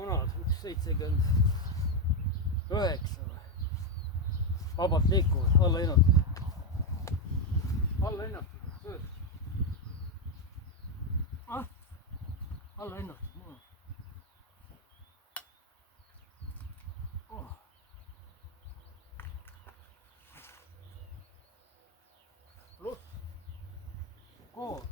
munad, 1,79 või? Vabalt liikuvad, alla hinnatud. Alla hinnatud, sööd. Ah? Alla hinnatud munad. Oh. Pluss. Kood.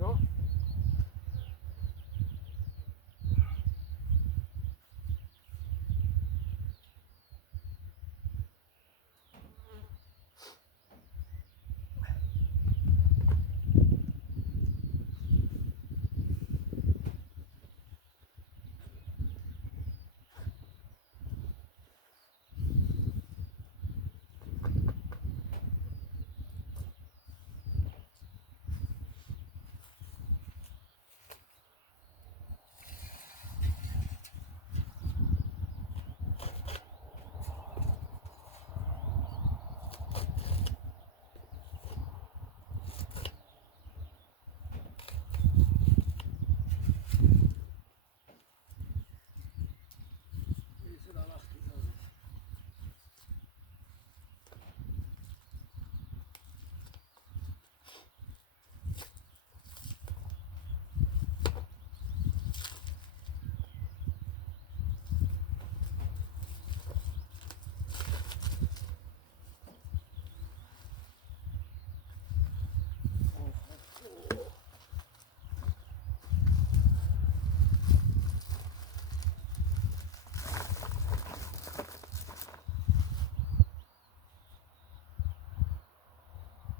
No.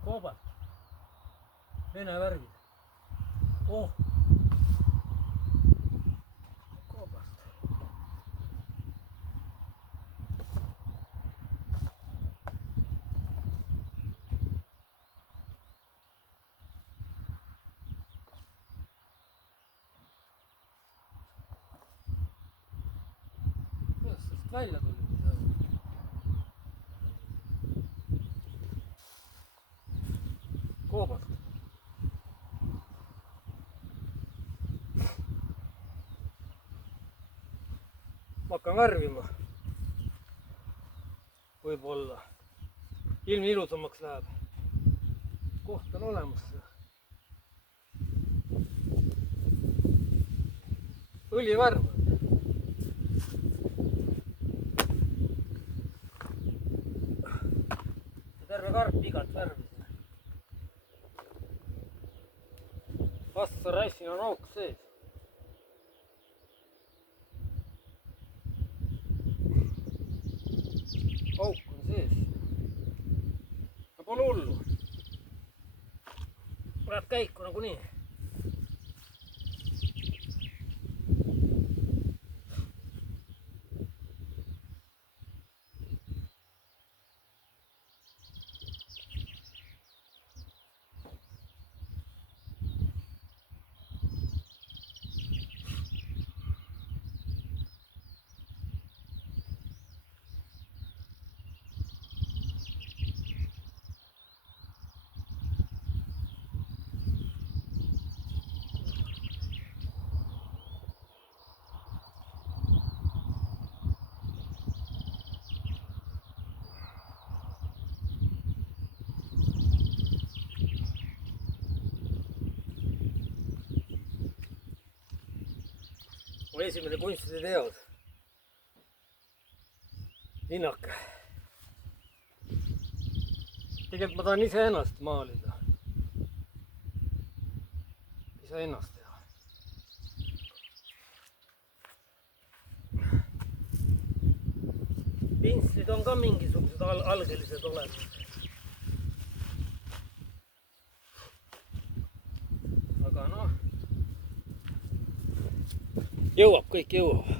Koobalt. Vene värvid. Oh. Koobalt. Kuidas sellest välja tuli? Koobalt. Ma hakkan värvima. Võib-olla. Ilm ilusamaks läheb. Koht on olemas. Õlivärv. Terve karp igat värvi. Fosforassin on auk sees. Auk on sees. No pole hullu. Läheb käiku nagunii. Mu esimene kunstide teos. Hinnake. Tegelikult ma tahan iseennast maalida. Iseennast teha. Pintslid on ka mingisugused algelised olemas. Aga noh. Jõuab, kõik jõuab.